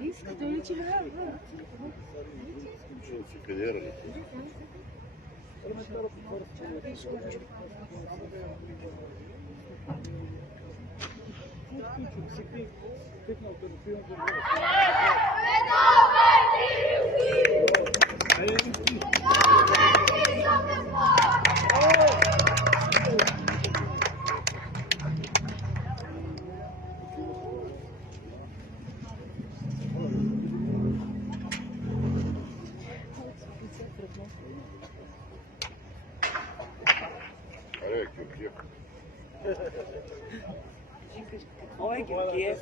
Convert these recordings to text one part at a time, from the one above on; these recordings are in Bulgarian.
Иска, той ли ти играе, бе? Ще си кадирали. Аре, Георгиев. Какво е Георгиев?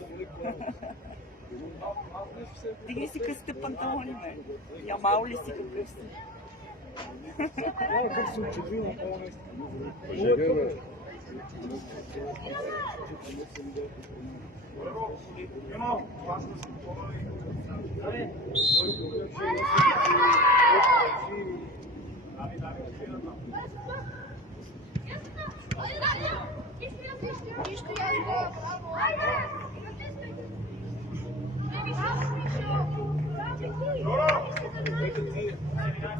Дигни си късите панталони, бе. Ямал ли си какъв си? Как се очеди на това нещо? Ожене, бе.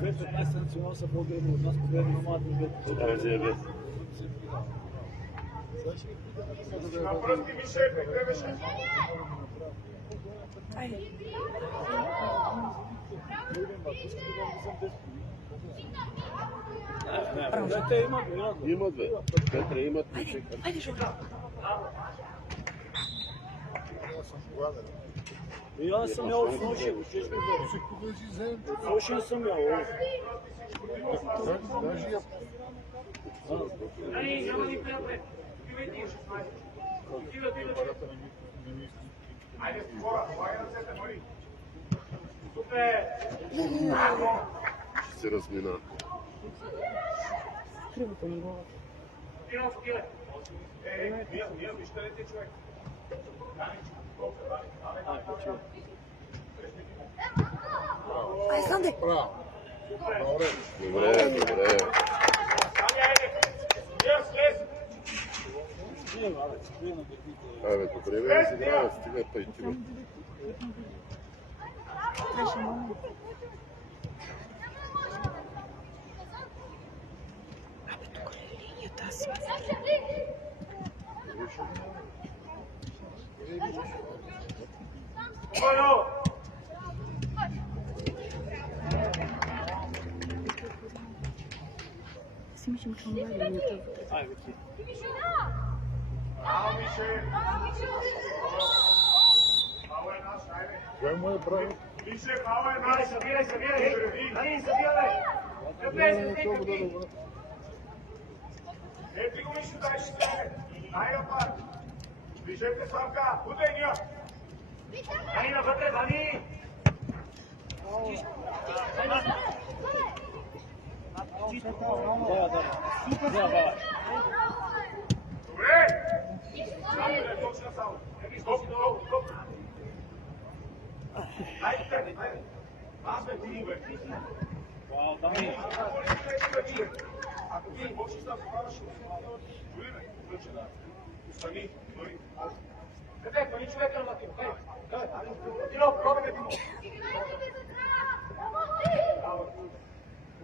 Вече 15 национал са по-гребни от нас, победа на млади бе. Тази е бе. Те имат, Имат, бе. Петре имат. Айде, Жора. И аз съм ял слушай, чеш го бе. Слушай съм ял. Даже я... Ще се размина. Кривото ми глава. Ай, Санде! Браво. Добре, добре. Абе, по време да си играва, стига тъй тима. Трябваше много. Абе, тук ли е линията? Аз си си мислим, че това е линията вътре. Айде, ти. Кой му е прави? Ети го мисли дай ще стане. Най-напад. Движете Славка. Удения. Дани навътре, Дани. Да. Добре. Дани, не точно само. Стоп. Хайде. Аз бе ти, бе. Дани. Ако ти почнеш да вкараш, чули ме? Ключе да. Остани, той. Къде? Пани човека на тим. Тино, пробваме Тино.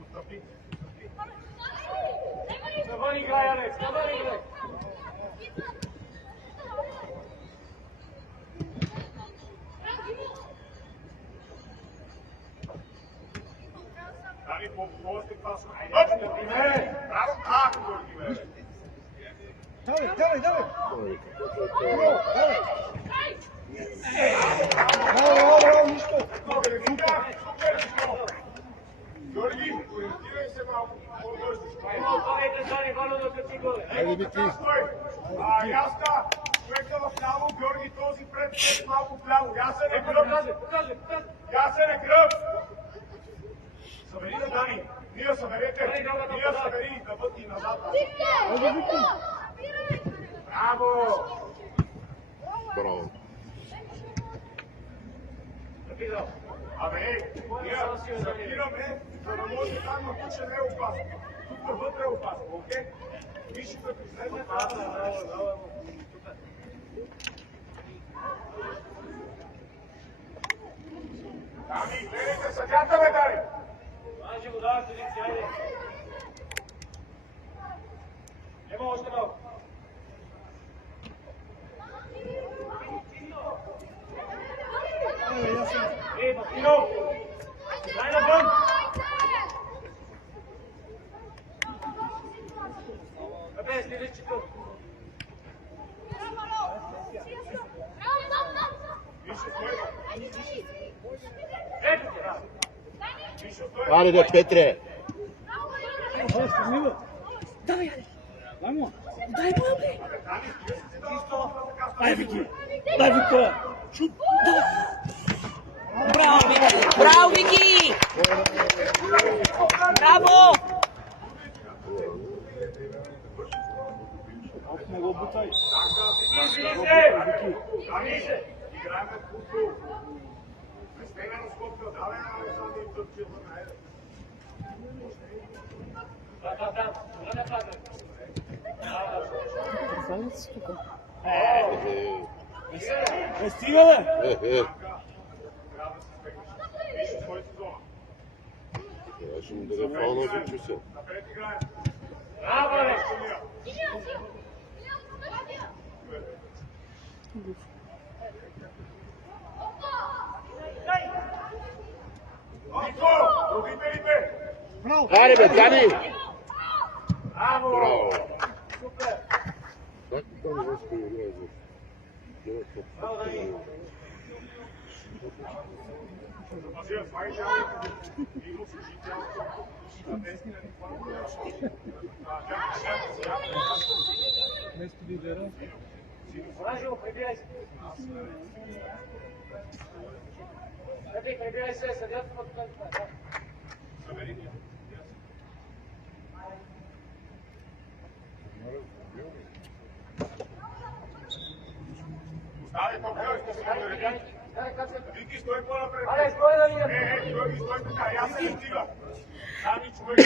Отстъпи. Навън играй, Алекс, навън играй. Дани, по-сте паса. Браво, как, Георги, бе. Давай. Браво, нищо. Георги, ориентирай се малко. Айде, бе, ти. Яска, човека в ляво, Георги този пред малко вляво. Ясен е кръв. Ясен е кръв. Събери да, Дани. Вие съберете. Вие събери да бъдете и назад. Браво! Браво. Абе, ние събираме, за да може там на куче не е опасно. Тук вътре е опасно, окей? Dami, gledajte, съдята бе, Дари! Може го даваш позиция, айде! Нема още малко. Мартино! Дай навън! Абе, слизай четвърт. Аре бе, Петре! Давай, Аде. Дай му! Дай му, бе. Дай, Вики! Дай, Вика! Шут! Браво, Вики! Браво, Вики! Браво! Ох, не го бутай! Играем в футбол. Естествено, сколько давай на Александър и Турция. Красавец тук. Стига, бе! Ще му даде фал на Вичуся. Браво, Алекс! Аре бе, Дани! Браво! Браво! Как там връзка играе за... Оранжево, прибирай се! Прибирай се, съдята на тук. Остави по-късно, ще се нареди. Вики, стой по-напред. Аре, стой на линията. Стой така, аз се стига. Сами, човек.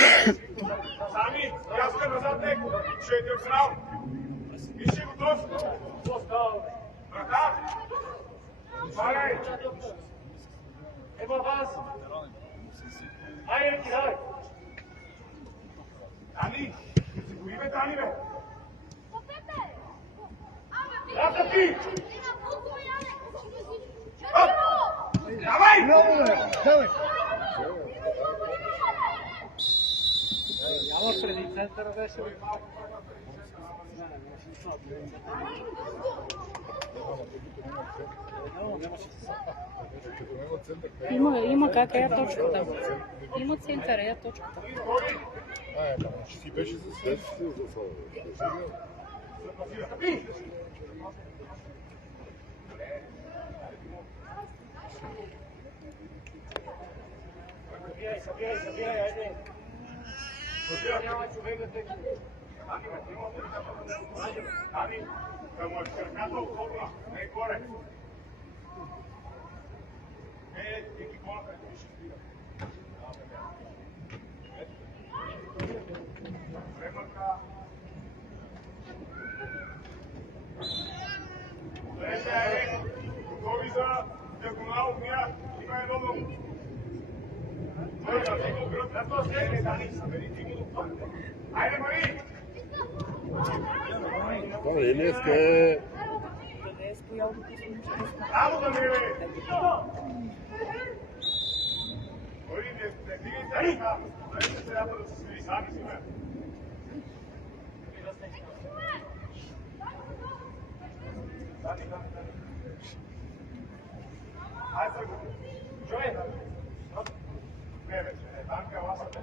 Сами, яска назад неко. Ще е дързал. Виж, готов. Браха. Аре. Ема вас. Айде, кидай. Дани, си го име, Дани, бе. Лапта ти! Давай! Много, бе! Давай! Няма преди центъра беше, бе. Има как е точката. Има център, е точката. Си беше за следствие за това. Събирай, айде. Няма човек да те... Ами, да му е краката отходна, не е горе. Еки горе, където ще стига. Времърка. Лете, айде. Готови за диагонал от мия. Има едно много. Айде, Мари! Това не днеска е... Браво да ми е! Мари, не дигайте ръка! Дайте трябва да се свири, сами си ме! Айде, Джой! Не, вече, Данка, ласата.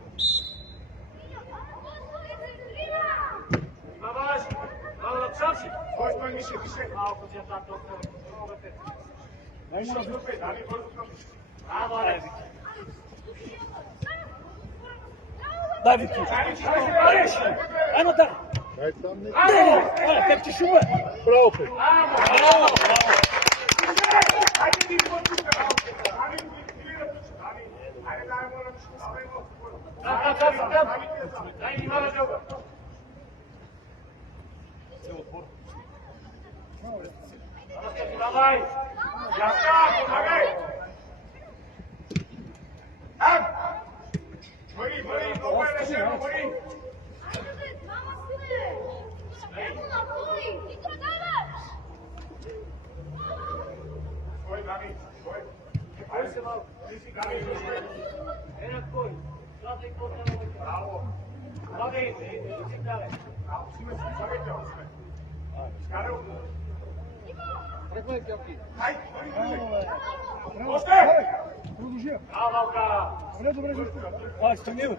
Давай! Напсавши! Кой Мише, Мише? Малко си там доктор. Мише, ступай, дали бързо към. Браво, Алекс! Дай, Вики! Айде, дай! Дай там не... Дай, как ти шума? Браво, Пет! Браво! Айде, ти по-тука! Ами, айде, дай му на... Дай, дай, дай, дай, дай, дай, Давай! Яска, помагай! Там! Бъри, много е решено, бъри! Стой, Дани, стой! Айде се малко, ти си Дани, стой! Браво! Браво, симе, слагайте, осме! Скарай от него! Хайде, бъри! Още! Продължи. Малка! Добре, Живко. Станил.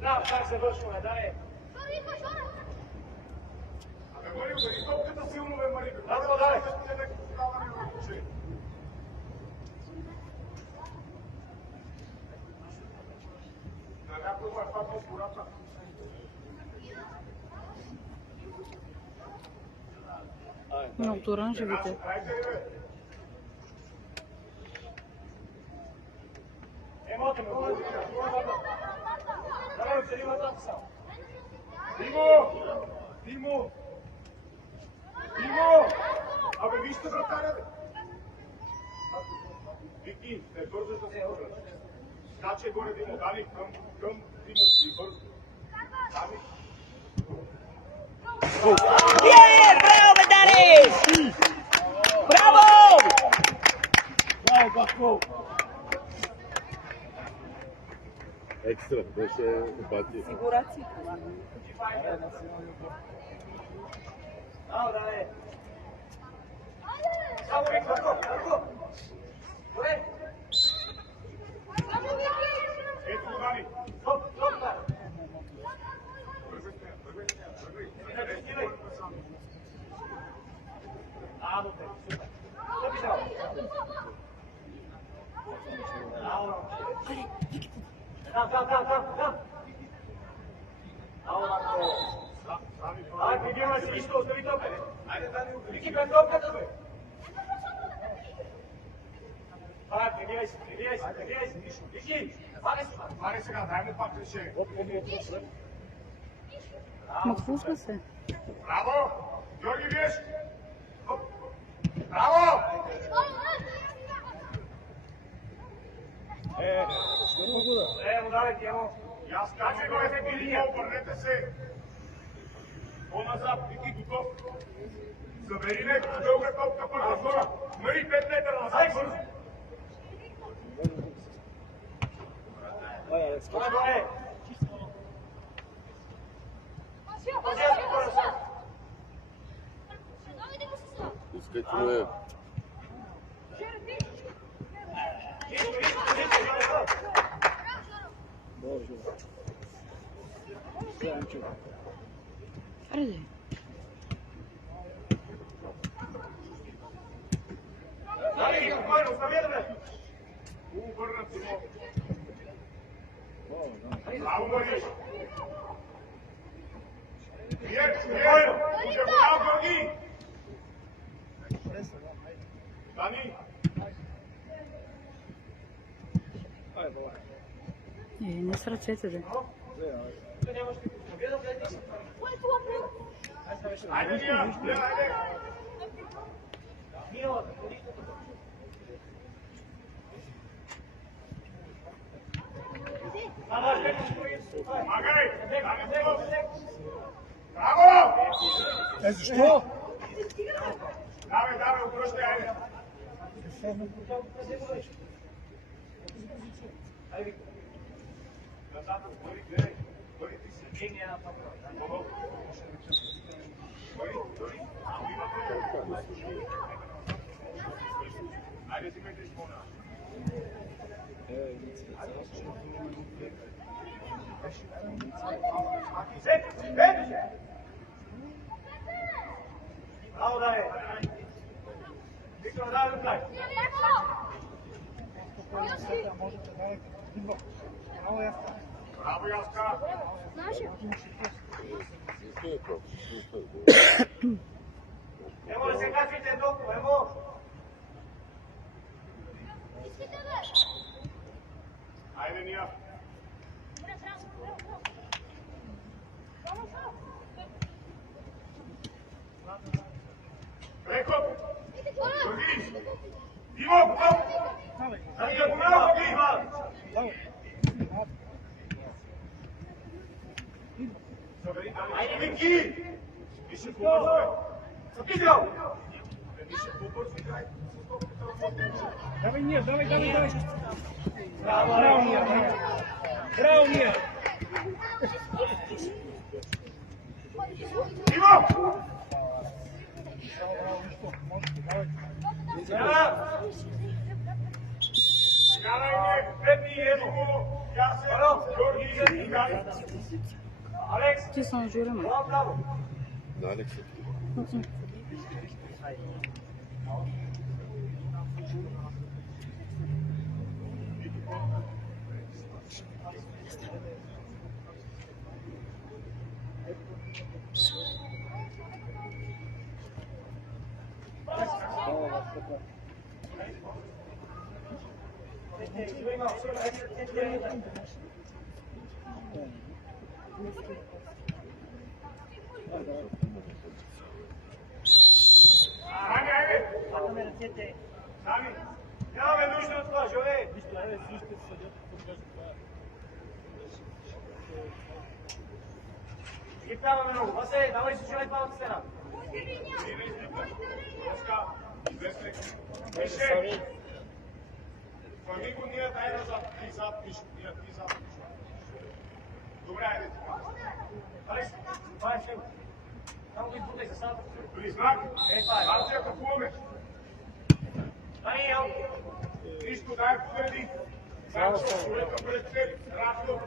Да, как се вършваме, дай! Абе, Марио, бъди топката силно, бе, Марио! Да, дай! Да, някой му е факал с гората. Но от оранжевите. Димо! Абе, вижте, вратаря, бе! Вики, не бързаш да се върнеш. Скачай горе, Димо, Дани, към Димо и бързо. Дани. Браво, бе, Дани! Браво! Браво, Бахко! Екстра, беше обати. Фигурация. Браво, Дани! Само Вик, върху! Добре! Ето, Дани! Стоп! Там. Ай, прибирай се, нищо, остави топката. Айде, Дани, Вики, пред топката, бе. Ай, прибирай се. Вики, вари сега, дай му пак решение. Ма вкусва се. Браво! Георги, виж! Браво! Ево. И аз качай го, линия, обърнете се. По-назад, Вики, готов. Забери леко, дълга топка първа зона. Мари 5 метра назад, бързо. Добре. Изкачваме. Аре, Дали, спокойно, оставя да бе. Върнат си го. Браво, Мариш. Спокойно. Удърболял, Георги. Дани. не с ръцете, да. Айде, Ния, айде. Помагай! Браво! Защо? Давай, обръщай, айде. Назад, гледай. Бъди ти си. Айде, взимайте изпълна. Браво, дай! Виктор, дай, дай! Браво, Яска! Емо да се качвайте толкова, емо! Айде, Ния! Preko! Drži! Ivo, bravo! Sad je bravo, Ivan! Ajde, Miki! Više kuporzove! Zapiđao! Više kuporzu igraj! Dawaj nie, dawaj. Bravo nie. Bravo nie. Ivo! Galajne, prednji jednu! Ja se, Georgi, Ivan! Alex! Ti sam žurima. Bravo! Na Aleksa. Ajde! Sami! Nemаме нужда от това, Жове! Изправяме много. Васе, давай си човек малко стена. Више! Фами го ние дай назад. Ти зад пишу. Ти зад пишу. Добре, айде. Алекс, това е филм. Само го избутай за сада. Признак? Това е. Аз я атакуваме. Даниел! Нищо, дай победи! Само човека пред теб. Разно!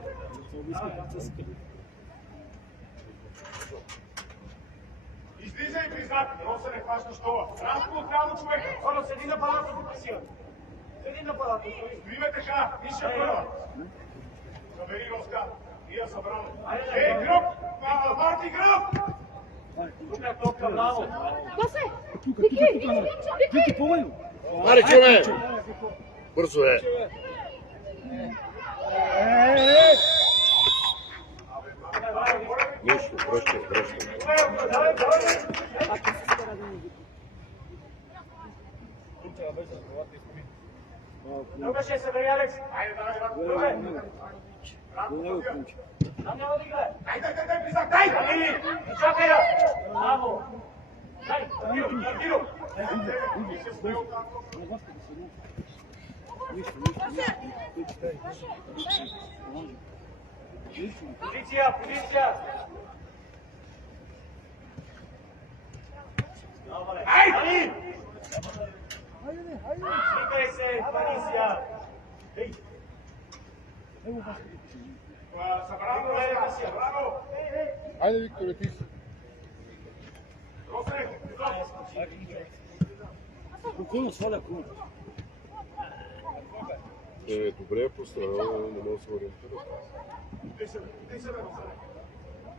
Излизай, признак! Но се не хващаш това. Разно отляво, човека! Оно, седи на палата, тук си. Седи на палата. Стоиме така, ниша първа. Събери Роска. Ние събраме. Ей, гръб! Марти, гръб! Тук е топка, браво! Васе! Вики! Повоju. Аре, чове! Бързо е! Нищо, връщай. Друга ще събери, Алекс. Айде, давай. Там няма да играе. Дай, Призак, дай! Чакай я! Браво! Дай, Киро! Позиция! Ай! Свикай се, позиция! Събрано, браво! Айде, Викторе, ти си. Спокойно, сваля кума. Добре е поставил, не мога да се ориентира.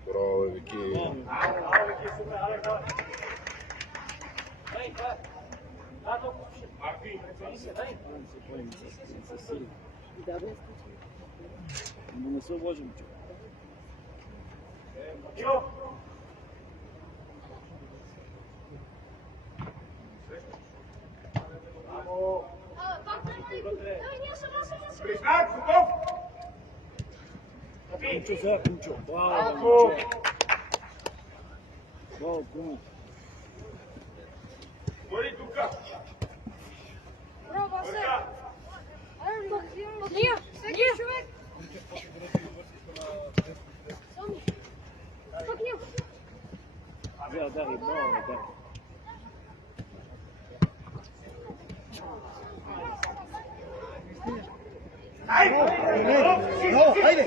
Браво, Вики. Не се обложим, че. Признак, готов! Кумчо сега, Кумчо. Браво, Кумчо. Бъди тука! Браво, Васе! Ние! Човек! Да, браво, да.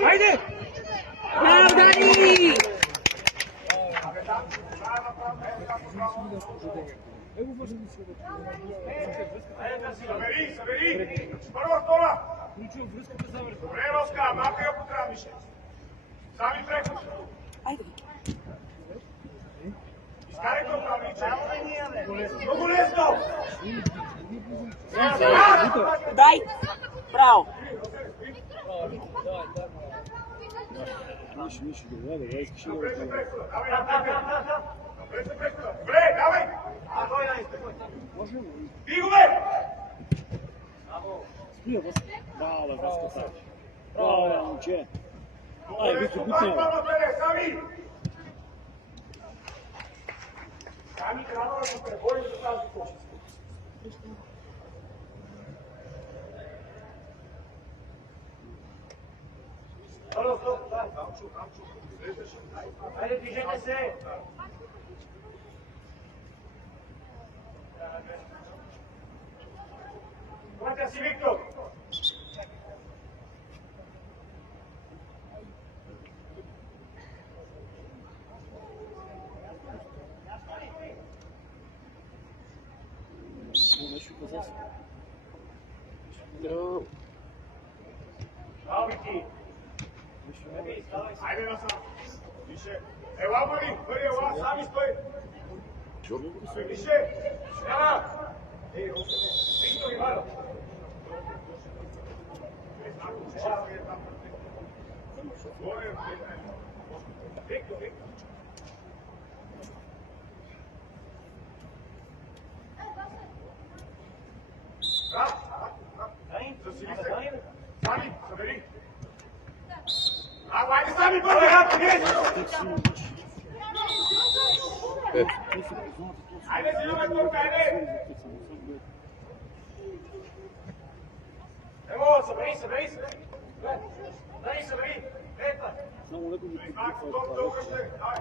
Айде! Браво, Дани! Събери! Първа, втора! Добре, Роска, малко я потрабише. Сами преход. Айде! Изкарайте отправниче. Много лесно! Дай! Браво! Мишо, добре, да искаш да го Пресо, направиш. пресо, давай, пресо. Добре, давай. Може ли? Диго, бе! Спира, Васка. Браво, бе, Васка, така. Браво, бе, момче. Ай, Вики, бутне, бе. Сами! Сами трябва да се преборим за тази точка. Хайде, движете се! Пойте си, Виктор! Нещо каза си. Браво, Вики! Хайде насам! Више! Ела, Мари! Мари, ела! Сами стой! Више! Ела! Виктор, Ивано! Виктор, Виктор! Засили се! Сами, събери! Айде сами, бързо! Айде, взимаме тук, айде! Емо, събери! Дай, събери! Ета! Само леко ги Знаки, подпитва толкова това дълго вече. ще! Давай!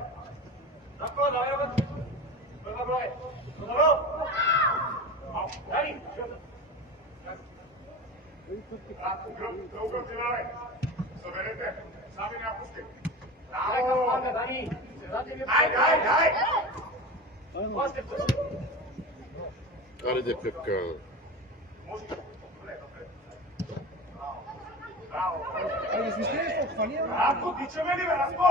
Нако, давай, бе! Първа брой! Надолу! Дай! Дълго финале! Съберете! Сами не пусти! Давай, кампанда, Дани! Дай! Още път! Хайде, Пепка. Браво! Радко, тичаме ли, бе, Радко?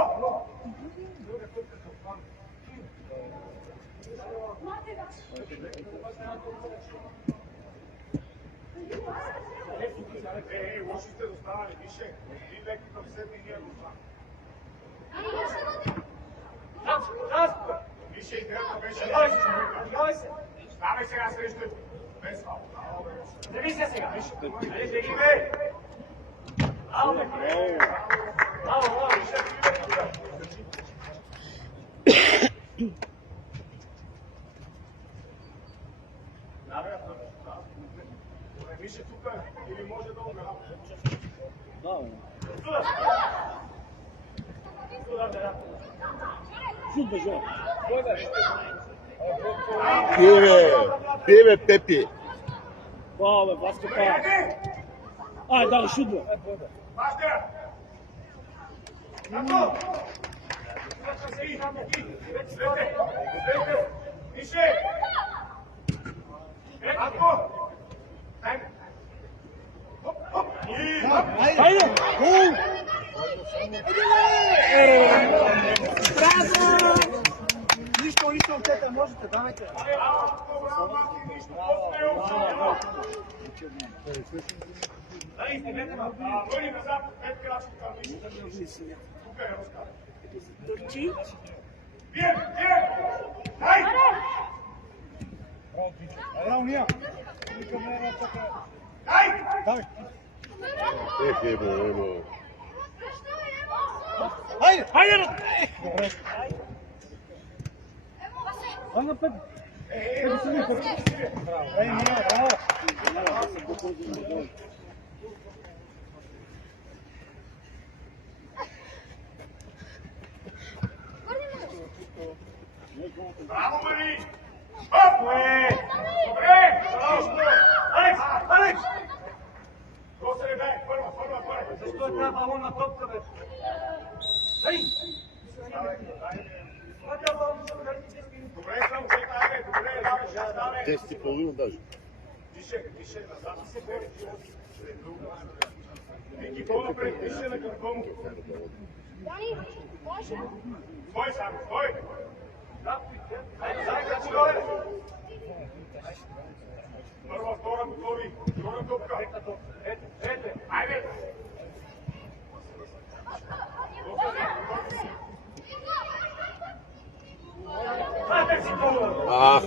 Лоши сте достанали, више. Един леки към седми ние го станали. Више, идеята беше да се човека. Ставай сега срещу. Без фал. Не ви се сега, више. Айде, теги, бе! Браво, бе! Браво, више. Више тук или може да умира. Да, бе. Шут, бе, Жо. Пие, бе, Пепи. Браво, бе, Васка, па. Ай, да, шут, бе. Пастера! Нато! Слете! Више! Нато! Хайде! Гол! Браво! Нищо, момчета, можете, давайте. Върни назад, 5 крачки към Више. Тук е разкара. Турчи. Вие! Дай! Браво, Ния. Дай! Емо. Хайде! Хайде! Хайде, Пепи! Пепи, си ми, Пепи! Ей, Ния, браво! Браво, Мари! Оп! Добре! Алекс! Го се не дай! Първа! Защо е тази балонна топка, бе? Дай! Добре съм, чекай, добре, давай, ще стане. 10:30 даже. Тише, назад се бери. Вики, по-напред, тише на кърпом. Стой сам, стой! Айде, качи доле! Първа, втора, готови. Втора топка. Ете, айде!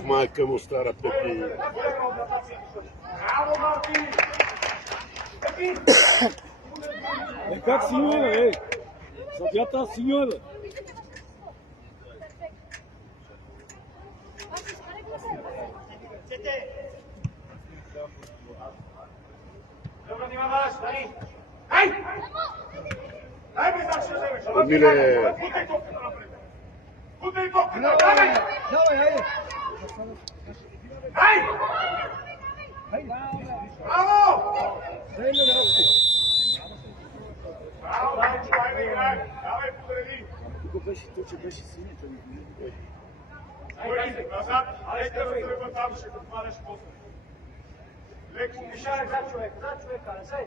майка му стара Пепи. Браво, Марти! Пепи! Как синьора, ей? Съдята синьора. Dobro, nima vas, stani! Hej! Daj mi znaš što želiš! Emile. Putaj topku napred! Putaj topku napred! Hej! Hej! Bravo! Bravo, Daniću, ajde igraj! Davaj, podredi! Tu će беше синя, това не Мъри, назад! Нека да тръгва там, ще го хванеш после. Леко, Миша, За човек, Алексей.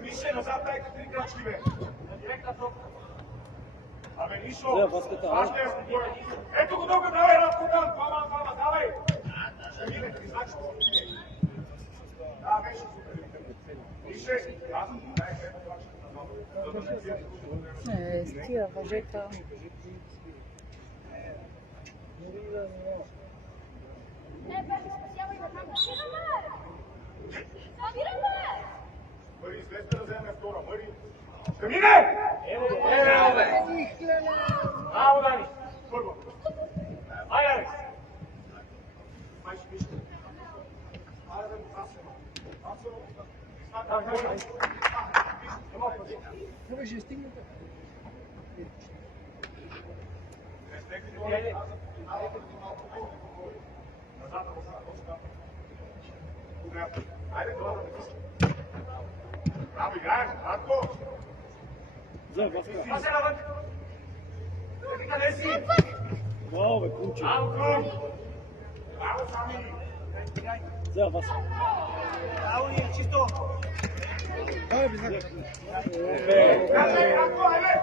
Мише, назад, дай като 3 крачки, бе! Директна топка. Абе, Мишо! Да, васката, а? Аз ще я спокоен. Ето го тук, давай, Радко там! Двама, давай! Ще мине, ти знаеш какво? Да, беше супер. Мише, аз дай, ето крачка. С тия въжета. Мъри, излезте да вземе втора, Мъри! Ще мине! Evo bе. Браво, Дани! Първо! Айде, Алекс! Май ще вижте. Айде да му засема. Айде, това да натисне. Браво, играеш, Радко! За васката. Пасе навън! Еди къде си? Браво, бе, куче. Браво, Крум! Браво, Сами! За васката. Браво, ние чисто! Казай, Радко, айде!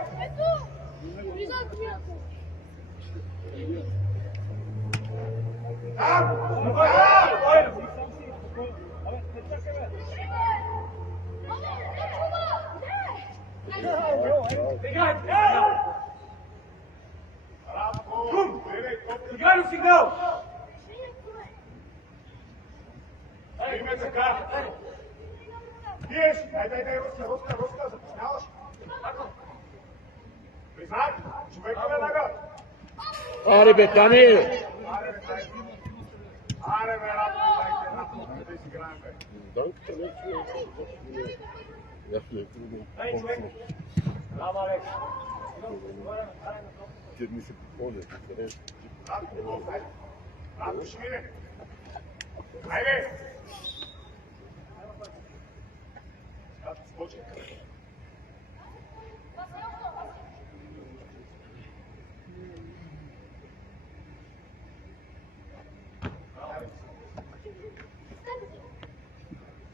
Играй ли сигнал? Име така. Биеш. Дай, Руска, запознаваш. Признай, човек е веднага. Аре, бе, Тани! Аре, бе, Радко, да изиграем, бе. Данката не чуе. Дай човек. Браво, Алекс. Ти ми се попълня. Радко ще мине. Айде! Сега ще скочи.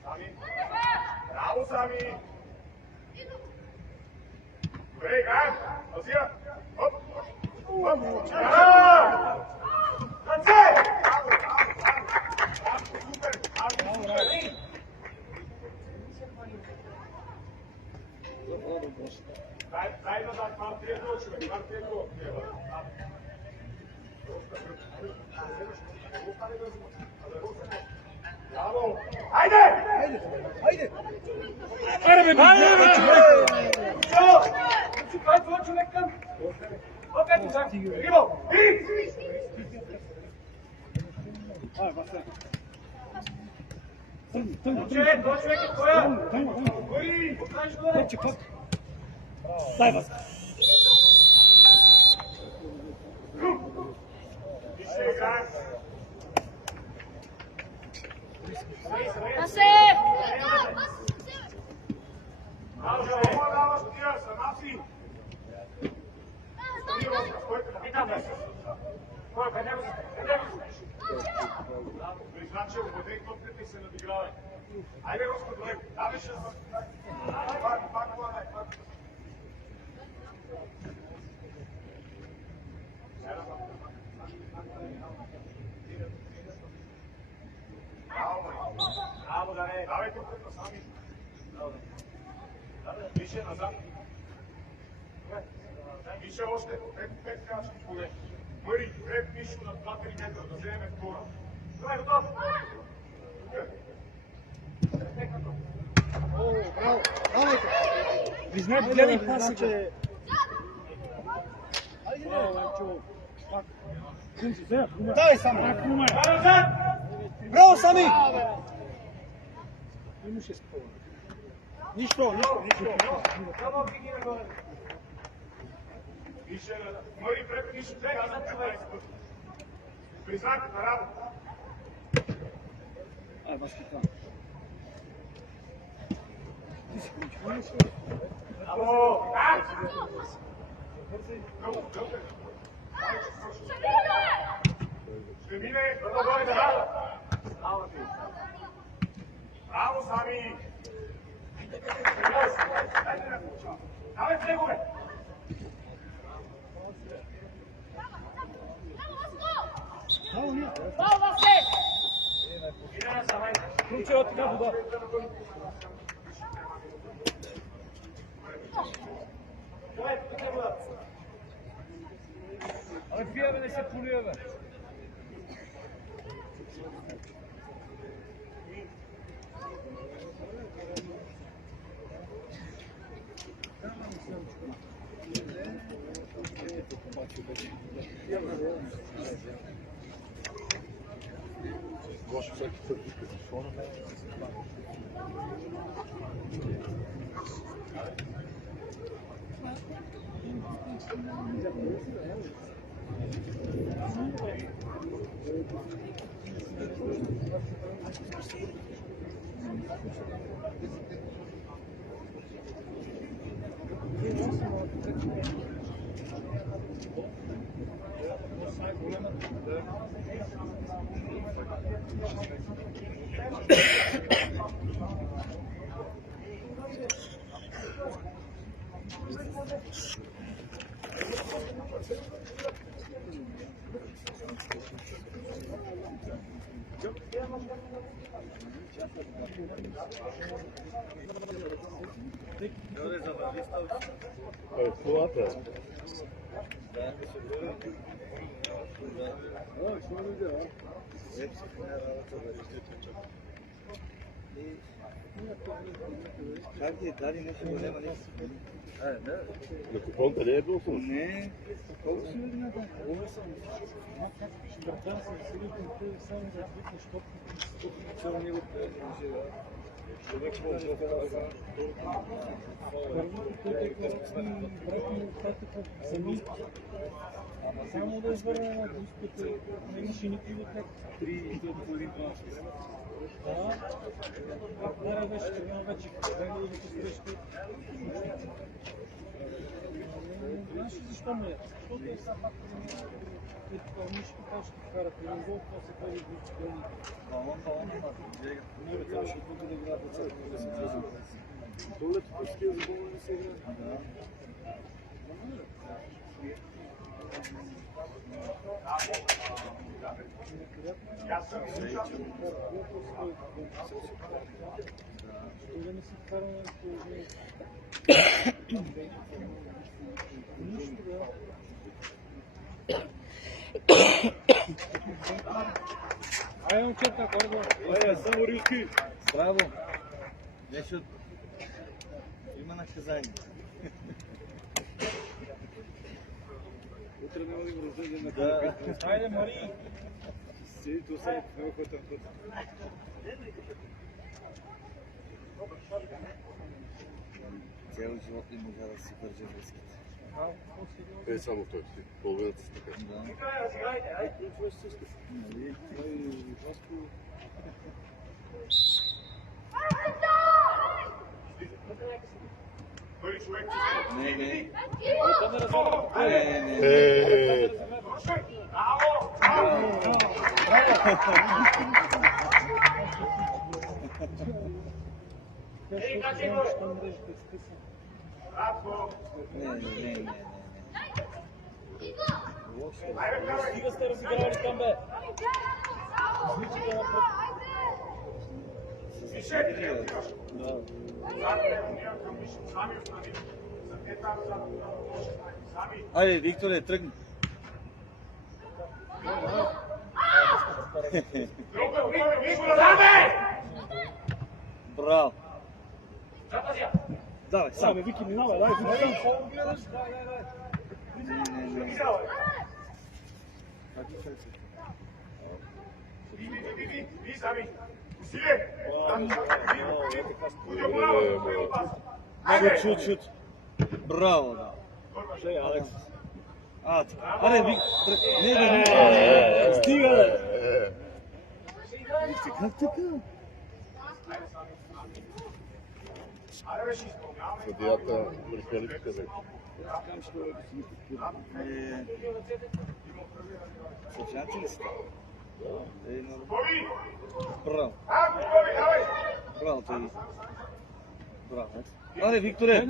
Сами! Браво, Сами! Добре, играем! Азия! Хоп! Хоп! Ръце! Супер! Дай назад, партията, човек, партията. Браво! Айде! Аре, бе, човек! Това е твой човек там. Опет, там. Риво! И! Ай, васката. Тънго. Той човек е твоя. Тънго. Гори! Знаеш го да. Чекай. Дай васката. И ще играем. Пасе! Аз ще даваш тия, сама си. Питам бе. Кой, къде го си? Призначе, обладей топката и се надигравай. Айде, Роско, добре. Давай ще пак, пак. Браво, да не. Давай топката сами. Више назад. Више още. Пет крачки поне. Мъри, препишу на 2-3 метра да вземе втора. Давай, готов! Признай, гледай пасите. Дай, Сами! Браво, Сами! Имаше спор. Нищо. Мъри, препишу 2-15 пъти. Признак на работа. Ай, баскетбол. Ало! Ще мине, да дойде да работа. Браво, Сами! Давай в него, бе! Круче така вода. Абе, вие не се полива, бе. Gosto de ser de sono, né? На купон къде е бил слушай? Не, колко си година да? Братан се сили към само за двете, защото цяло него човек първото, което е брат ми оттатъка сами. Ама само да извърна на диската, не имаше никога как 3-2-2. Да, партнера беше тогава вече, трябва да го посреща. Знаеш ли защо ме е? Защото е са пак мишки, как ще карат един гол, после той ги бъде. Балон, не бе, трябваше тук да играят църква, да се казва. Долето пуския за бола не се играе. Да. Да не си вкараме в положение. Нищо, да. Айде, момчета, гордо. Айде, само Рилки. Браво. Нещо има наказание. Утре няма да го разгледаме на Да. Айде, Мари. Седи до сега в него, който е път. Цял живот не може да си държа връзките. Е, само той си. Половината си така. Да. Нали, той просто... Първи човек, Не. Не. Стига сте разиграли там, бе! Изличите напред. Айде, Викторе, тръгни. Браво. Запазя. Давай, сам. Вики, минавай, дай, Вики. Само гледаш, дай. Минавай. Ви сами. Усилие. Шут. Браво, да. Алекс. Аре, Вик, не, стига, бе. Как така? Съдията прехвърли казах. Съчанци ли сте? Браво. Браво, той. Браво. Аре, Викторе.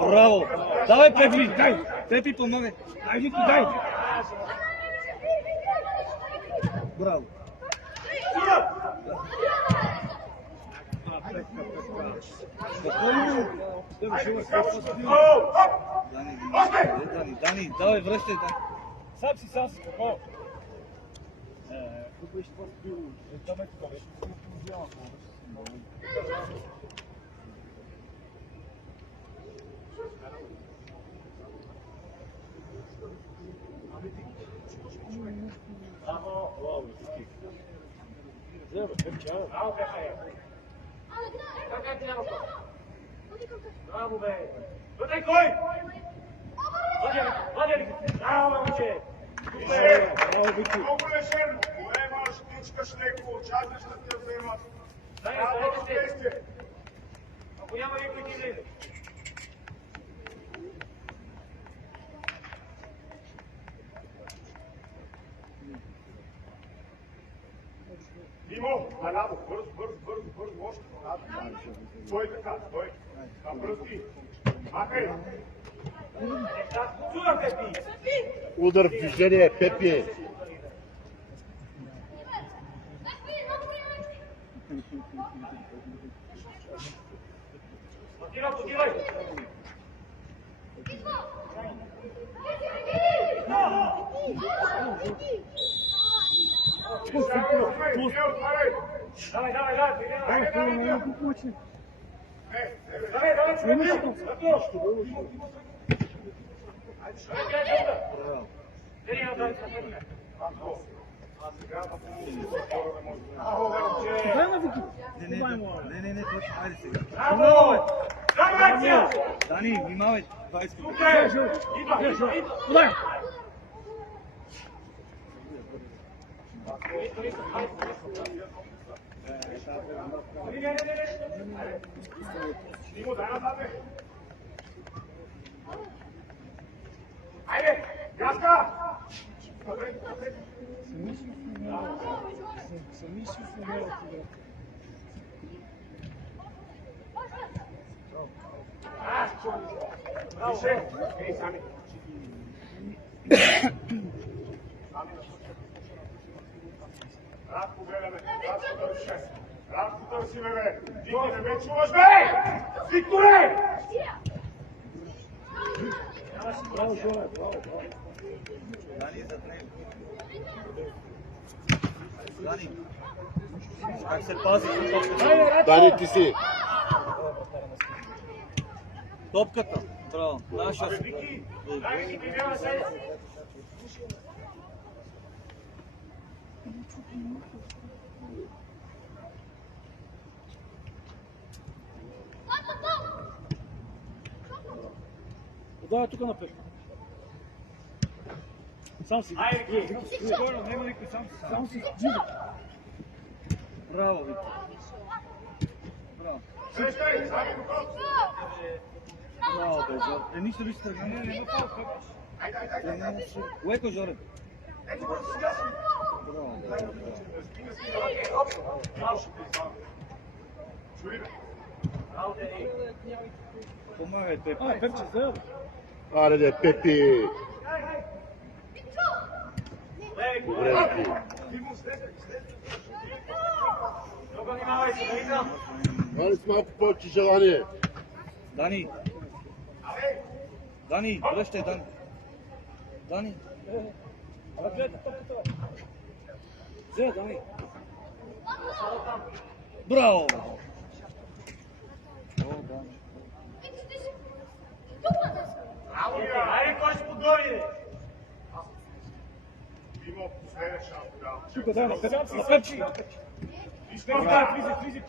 Браво. Давай, Пепи, дай. Пепи, помагай. Дай, Вико, дай. Браво. Дани, давай, връщай, Дани. Сам си, какво? Какво беше това с било? Там е това беше. Браво, бе! Вътре кой? Владя! Браво, момче! Много лешен! Поемаш, тичкаш леко, чакаш да те вземат. Браво, действие! Ако няма никой ти влезе. Димо, наляво, бързо, още по-надо. Стой така, стой. Пръсти. Махай. Чуда, Пепи. Удар в движение, Пепи. Подирай. Не, точно, айде сега. Браво! Дани, внимавай. 20 Удар! Айде! Яска! Сами си сумела тогава. Браво! Ей, сами! Радко гледаме, Радко търсиме, бе! Ти не ме чуваш, бе! Викторе! Браво, Жоре, браво. Дани, зад него. Дани, как се пази? Дани, ти си. Топката. Браво. Наша. Дай ми ти няма се! Давай тук напред. Сам си. Айде! Спокойно, няма никой, сам си. Дживо. Браво, Виктор. Браво. Срещай! Сами го кот! Браво, бе, Жоре. Нищо ли сте? Не, Леко, Жоре. Браво, помагай, Пепи. Пепче, взел. Аре, де, Пепи. Добре, Вики. Мали с малко повече желание. Дани, връщай, Дани. Браво! Браво, Мира! Айде, кой сподобие? Има последен шанс тогава. Тук, да, на пепчи! Влизи!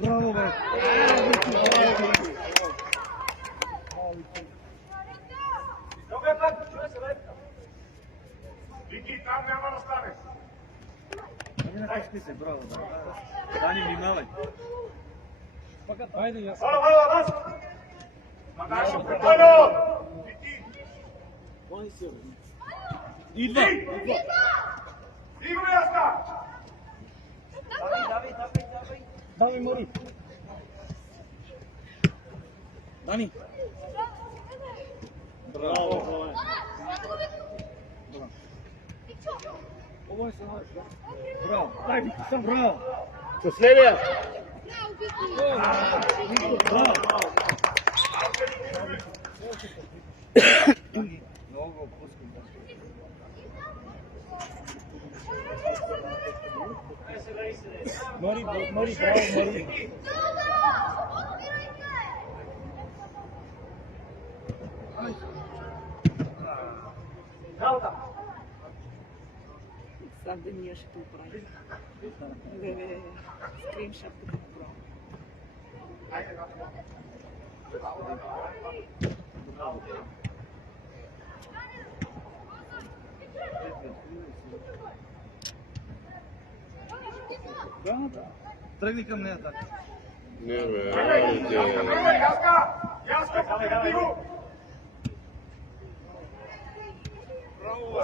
Браво, бе! Вики, там няма да стане. Браво, да. Дани, внимавай. Айде, я Воля, воля, нас! Магашо, препълно! Вики! Идва! Игра ясна! Давай, Мари! Дани! Браво! Браво! Дай, Вики, съм браво! Последния! Браво! Много пускам. Мари, браво, Мари! Sad Danija ще to upravi. Screenshot da ga upravi. Тръгни към нея, така. Не, бе, Яска, подкрепи го! Браво!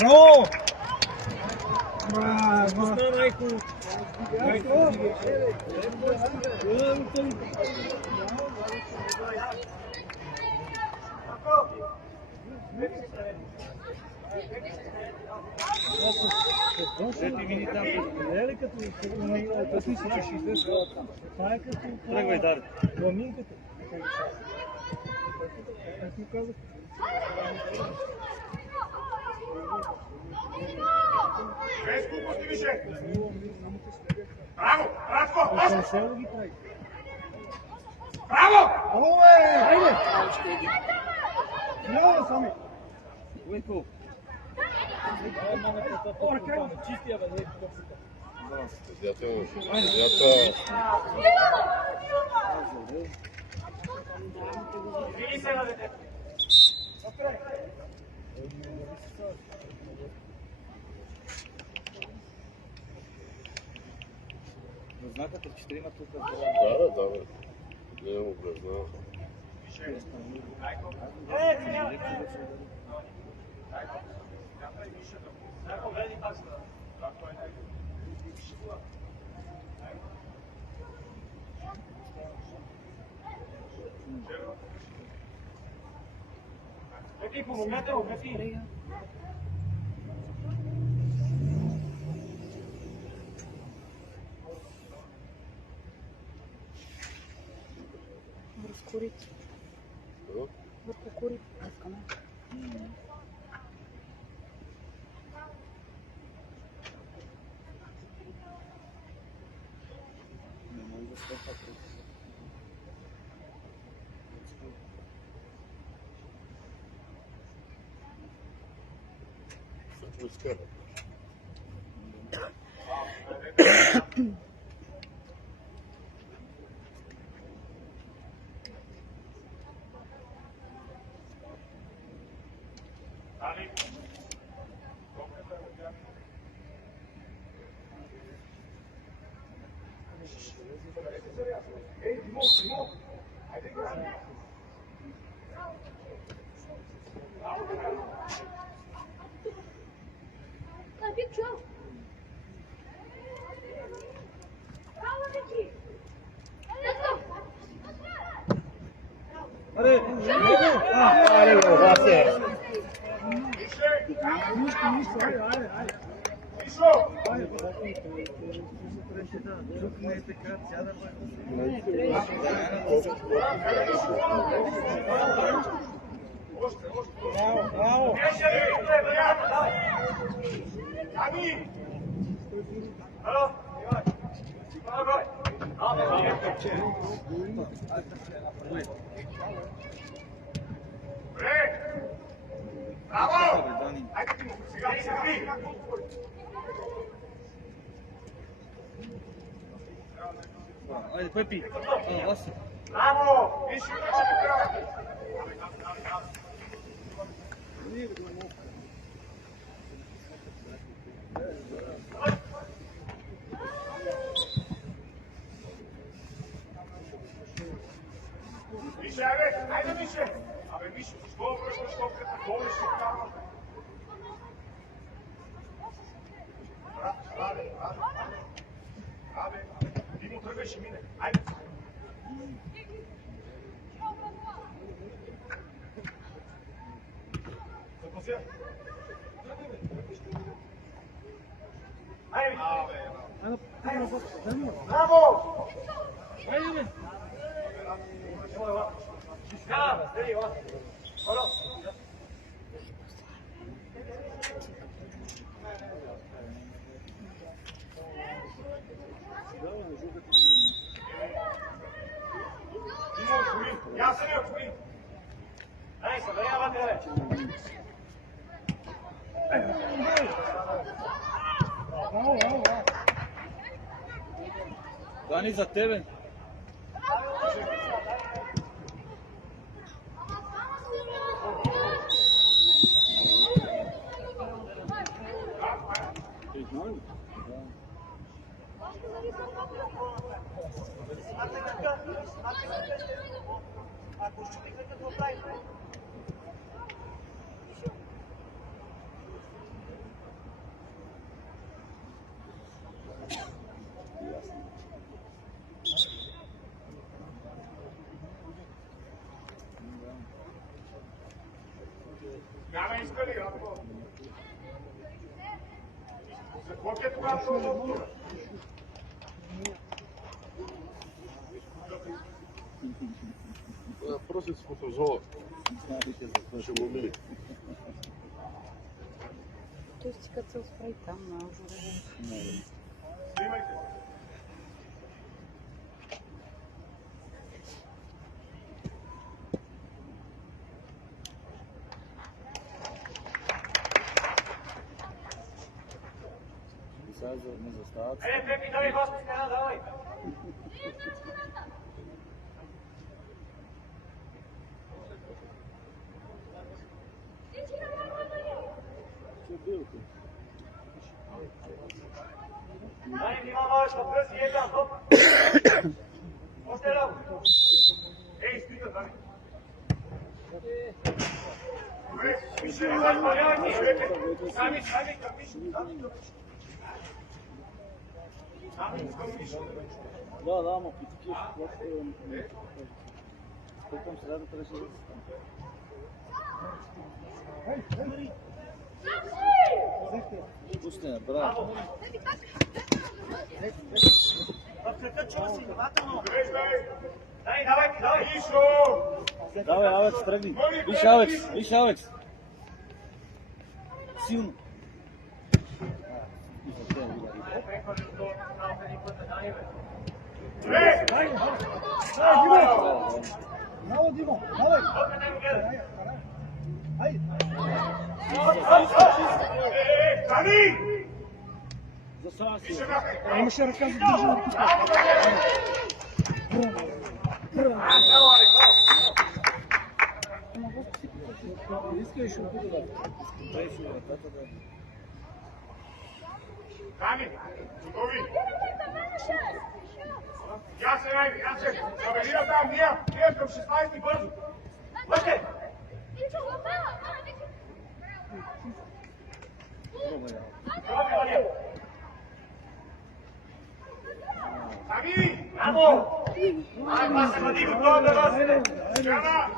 Браво! Майко! Тръгвай, Дари. Ламинката. Как му казах? Веско, пусти више! Браво! Братко! Браво! Айде! Браво, Сами! Лайко! Чистия, бе, лайко. Съдята. Вили се на детето. Знакът е 4 тук. Да, бе. Не му признавам. Веки, помогнете му, Веки. Разкурите. Върху курите. Искаме. Изкара. Аре, Васе! Вишо! Тук не е така, тя да бъде. Браво! Ами! Ало! Браво! Айде ти му, сега ви! Айде, Пепи! Ласи! Браво! Виж, че трябва! Више, айде, Више! Абе, Више, защо връщаш топката? Долу ще вкарваш. Абе, ти му тръгвай, ще мине. Айде! Запазя! Айде! Браво! Айде! Я се не отвори! Ай, съберя вътре! Дани, за тебе! Ако ще ти какво прави? Няма искали, Радко. За какво е тогава този отбор? Просит с фотозола. Ще го мили. Той си като се справи там на Ожорево. Снимайте. Сега не застават. Пепи, дай хостите, давай! Дай, внимаваш, въпроси една, хоп! Още едно! Ей, стига, дай! Добре, пише, сами, към виж! Да, ама при такива спокойно сега да трябваше да се пусне, браво! В кръка чува си, внимателно. Дай, давай! Ишо! Давай, Алекс, тръгни! Виж, Алекс! Силно! Браво, Димо! Давай! Айде! Сани! Застава си! Имаше ръка за държане. Искаш от тук да беше вратата да... Сани! Готови! Ясе! Забелира там, ние към 16 бързо! Вътре! Сами! Браво! Ай, паса на Диго, това да вас! Яна!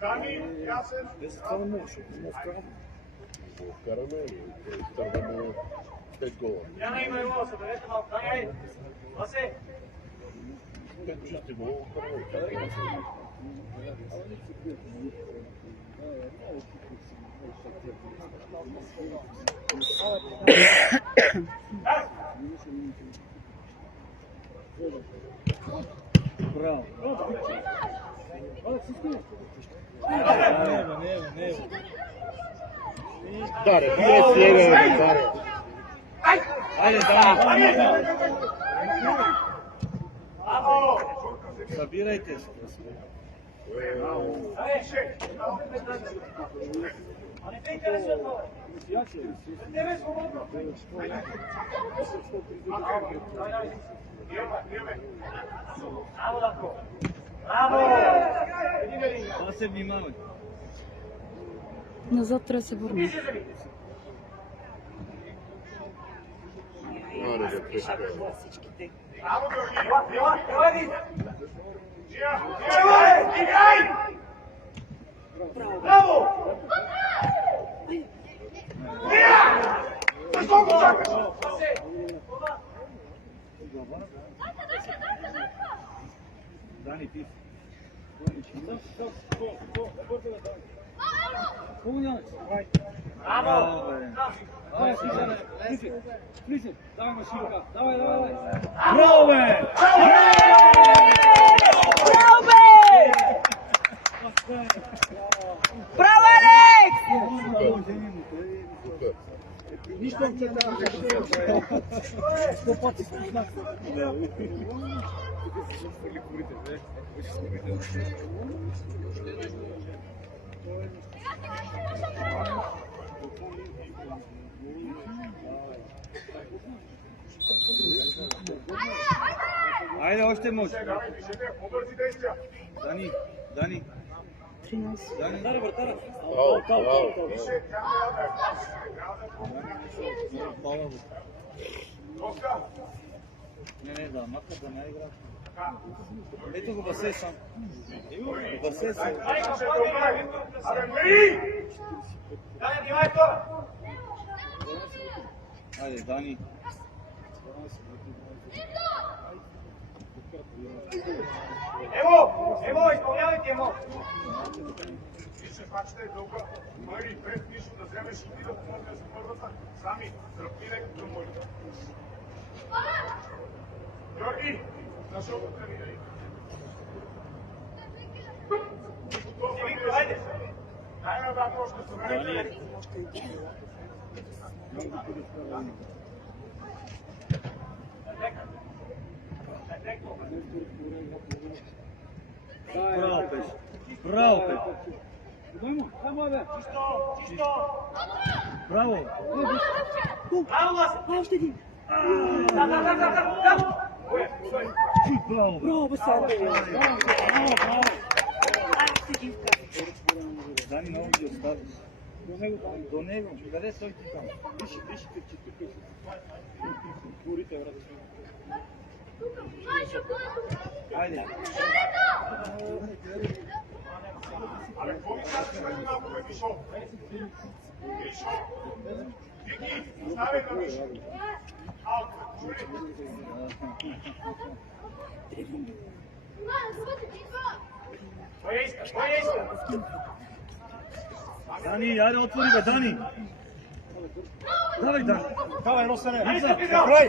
Сами, Ясен! Без това не може, не вкараме. Вкараме, изтърваме 5 gola. Jana ima i ovo, sabерете malo. Dani, ajde. Vase. 5 čistih gola u prvoj. Браво. Нема. Даре, бие сиега, Даре. Ajde, Dani. Bravo! Sabirajte se. Ajde, še. A ne te interesuje to? Tebe slobodno. Bravo, Darko. Bravo! Това се внимавай. Назад трябва да се върне. Аз пишат за всичките. Браво, Георги! Играй! Браво! Защо го чакаш? Дани, ти. Браво! Браво, бе! Браво, Алекс! Нищо не трябва. Сто пъти спуснах. Айде, още може. По-бързи действия. Дани. 13. Дани, вратара. Браво. Доска. Не, да, мака да не игра. Ето го Васе сам. Васе сам. Абе, Мери! Дани, внимай това! Айде, Дани. Ево, изпълнявайте, Емо! Вижте, пачета е дълга. Мери, пред нищо да вземеш и ти да помогнеш за първата. Сами, тръпни леко към моята. Георги, защо го тренирай? Виктор, айде! Дай на брат още съберете. Браво, пеш. Браво, пеш. Чисто! Браво. Браво, Ласе! Още един. Да! Браво. Браво, Басарбе. Браво. Алекс един вкара. Дани, много ги оставиш. До него. Къде стой ти там? Виж, че тук горите, брат. Айде. Абе, какво ми казваш преди малко, бе, Мишо? Мишо! Вики, оставяй на Мишо! Алко, чули? Кой я иска? Дани, айде отвори, бе, Дани. Давай, Дани. Давай, Росене. Край!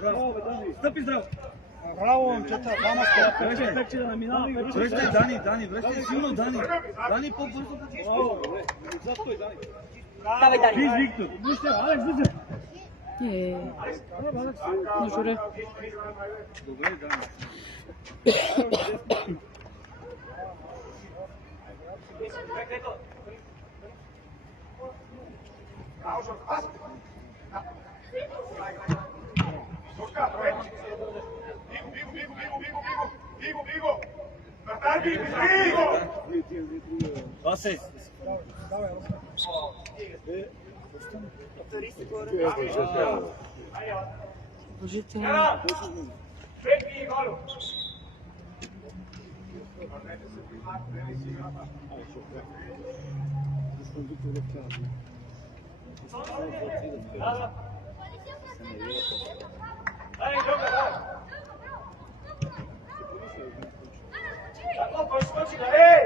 Браво, бе, Дани. Стъпи здрав. Браво, момчета. Двама стоят. Връщай, да минава. Връщай, Дани, връщай силно, Дани. Дани, по-бързо. Браво, бе. Зад той, Дани. Давай, Дани. Виж, Виктор. Алекс, вижте. На журе. Добре, Дани. Биго! Вратарки, биго! Васе. Дори се горе. Положително. Беки и Голю! Дай, добре, дай. Tako, poskoči ga, ej!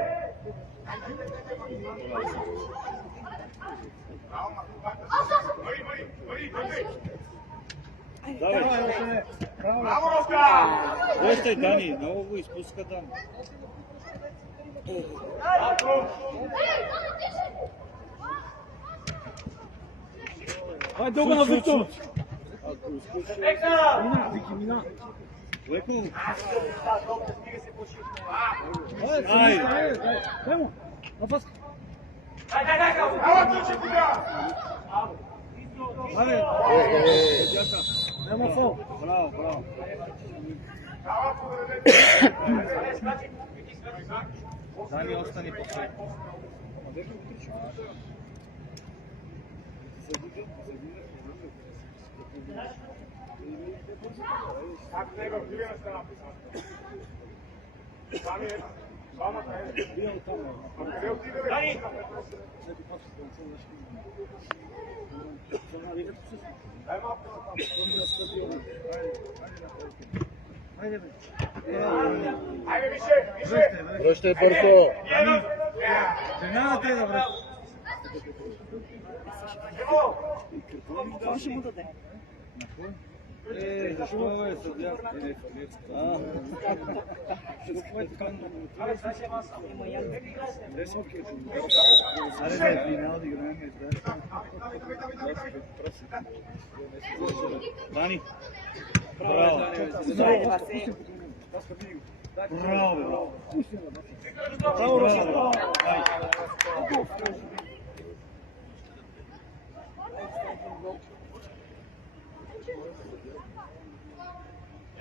Давай, още. Браво, Роска! Още, Дани, много го изпуска Дани. Ай, дълго на Виктор! Мина, Вики, мина! Леко! Ай! Дай му! Напас! Дай, браво, Туче, куда? Аре! Нема фол! Браво, браво! Дани, остани последно. Как него, вивена страна. Сами е. Двамата е. Къде отиде, бе? Дани! Дай малко. Хайде, бе! Айде, више! Връщай бързо! Жената е да връща. Това ще му даде. Защо е съдя? Аре, бе, финал да играем. Дани! Браво! Браво! Браво, Роса!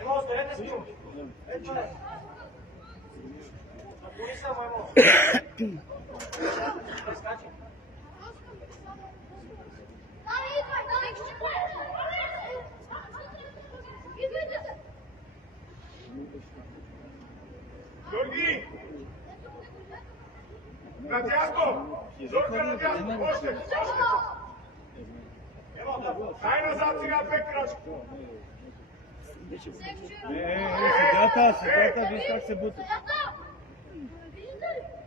Емо, стоете с него. Ето е. Напуни само, Емо. Скачи. Георги! Надясно! Зорка надясно! Още! Емо, дай назад сега две крачки! Съдята, виж как се бута.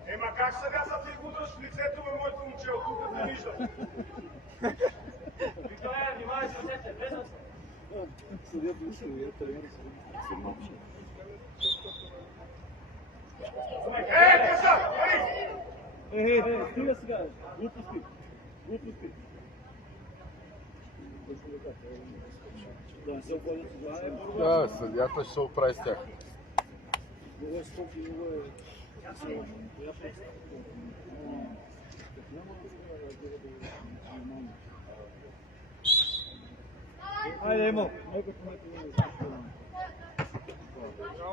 Ема как сега са ти гудаш в лицето на моето момче, от тук не виждам. Виктория, внимай с лицете, влезна се. Къса! Стига сега, глупости. Глупости. Да, не се обладят с това. Да, съдята ще се оправи с тях. Айде, Емо.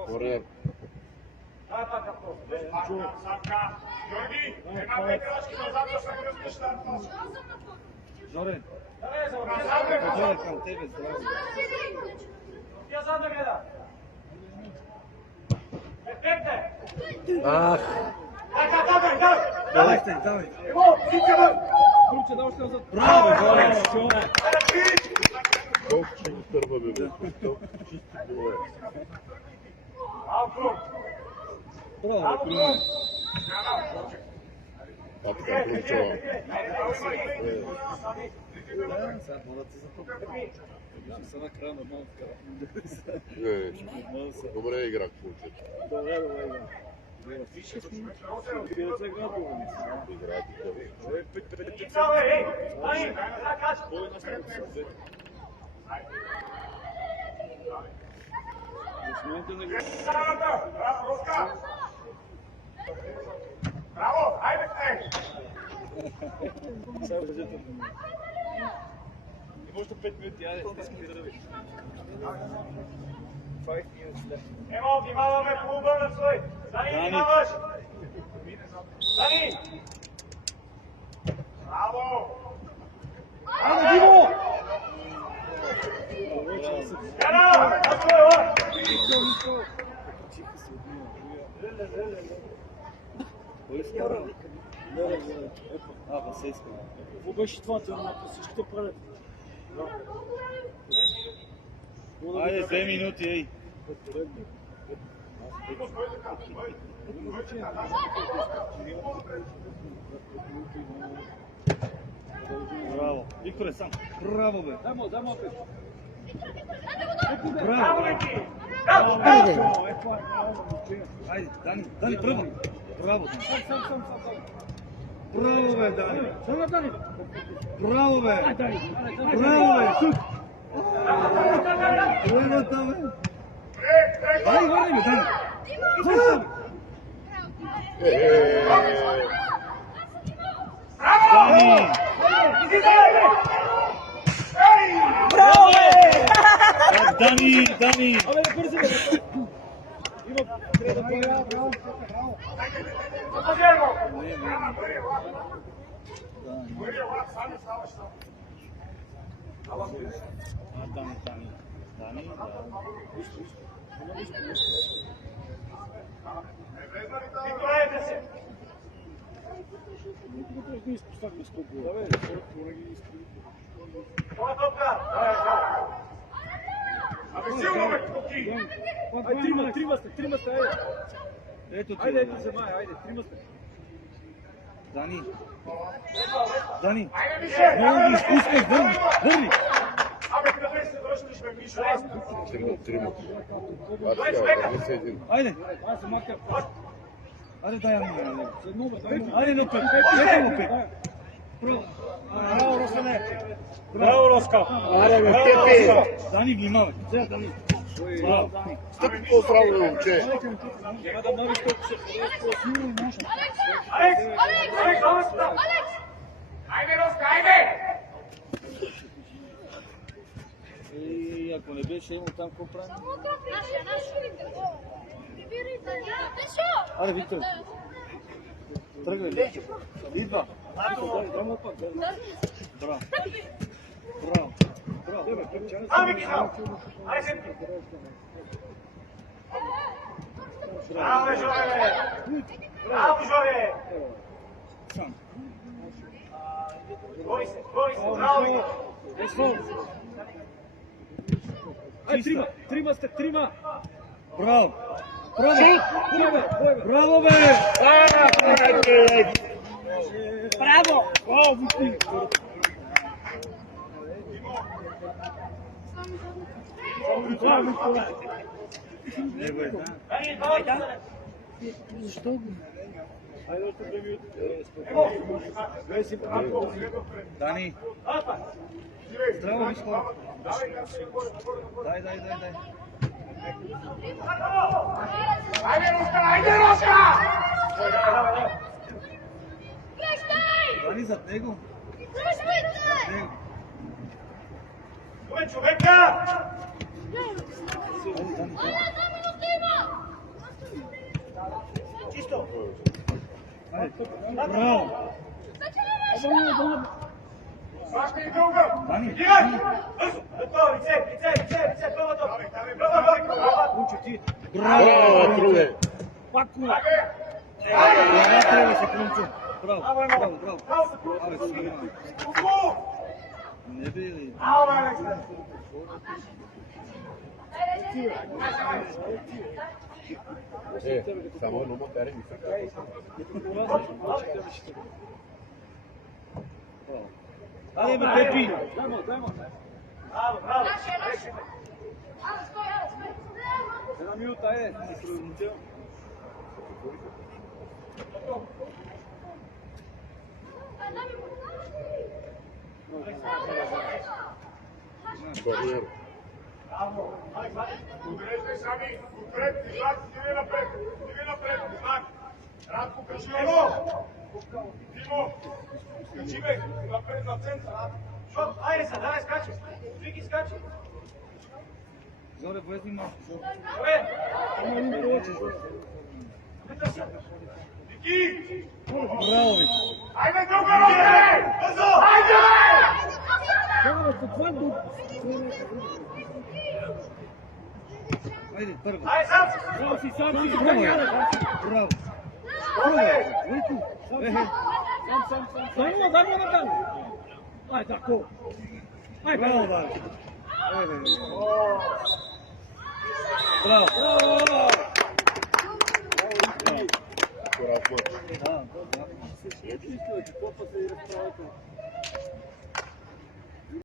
Корер. Садка! Георги, една две крачки назад да се връзнеш там. Зорен, Назад бе, Зорен назад! към тебе, здраво. Я зад да гледа. Перфекте! Ах! Дай! Давайте, давайте. Емо, сите вън! Круче, да още назад. Браво, Зорен! Колко че ни търва, бе, колко чисто било е. Малко! Браво, Круме. Папа към Крумчова. Сега молят се за това. Ще се накрая нормално така. Добре игра, момчето. Добре, добре. Игра такова. Ицал, ей! Дай! Една крачка! Страната! Браво, Роска! Браво! Айде, те! Не може 5 минути, айде, стискай да ръбиш. 5 minutes left. Емо, внимаваме по обърнат свой! Дани, внимаваш! Дани! Браво! Айде, Диво! Яна! На своя! Васейска. Какво беше това? Това на всичките правят. 2 минути, ей. Браво. Викторе, сам. Браво, бе. Дамо опет. Браво. Айде. Айде, Дани, пръва. Браво. Сам. Браво, бе, Дани. Браво, бе. Браво, бе. Тук. Браво, бе. Ай, върни, бе, Дани. Дани. Браво, бе! Дани. Изправете се! Това топка! Абе силно бе, туки! Трима сте, айде. Ето ти. Айде, трима сте. Дани. Айде, Мише! Много ги изпускай, върни. Абе, къде се връщаш, бе, Мишо? Трима. Айде. Айде, дай я. Айде, на пет. Ето му пет. Браво, Роскане. Браво, Роска. Аре, бе, Пепи. Дани, внимавай. Браво. Стъпи по-здраво, момче. Няма да мориш толкова се силно и наша. Алекс! Айде, Роска, айде! И ако не беше имал там, какво правим? Аре, Виктор. Тръгвай. Идва. Браво. Ами, Михал! Айде се! Браво, бе, Жове! Браво, Жове! Сам. Бори се, браво, Михал! Ай, трима. Браво. Браво, бе! Браво! Не, бе, да. Защо го? Дани. Здраво, Мишко. Дай. Айде, Роска! Дани, зад него. Кой е човека? Чисто! Браво. Сващай и друга! Дани. Играй! Бързо! Готово! Лице! Първата! Учи ти. Браво, Труде. Пако. Айде! Не трябва се кръмчо. Браво. Абе, сега. Куку! Не бе, ли. Ау, бе, Алекс! Само едно макаре ми се. Айде, бе, Пепи. Браво! Една минута, айде. Бариер. Отреждай сами! Отпред! Знак! Диви напред! Знак! Радко, кажи едно! Тимо! Скачи, бе! Напред на центъра! Шот! Айде се! Давай, скачи! Вики, скачи! Зоре, влезни малко. Добре! Вики! Браво, бе. Айде друга роля! Бързо! Айде, бе! Айде, първа. Айде, сам си! Браво, бе. Браво. Добре! Браво, бе. Браво! Корак, вот. Да. Какво път се разправите?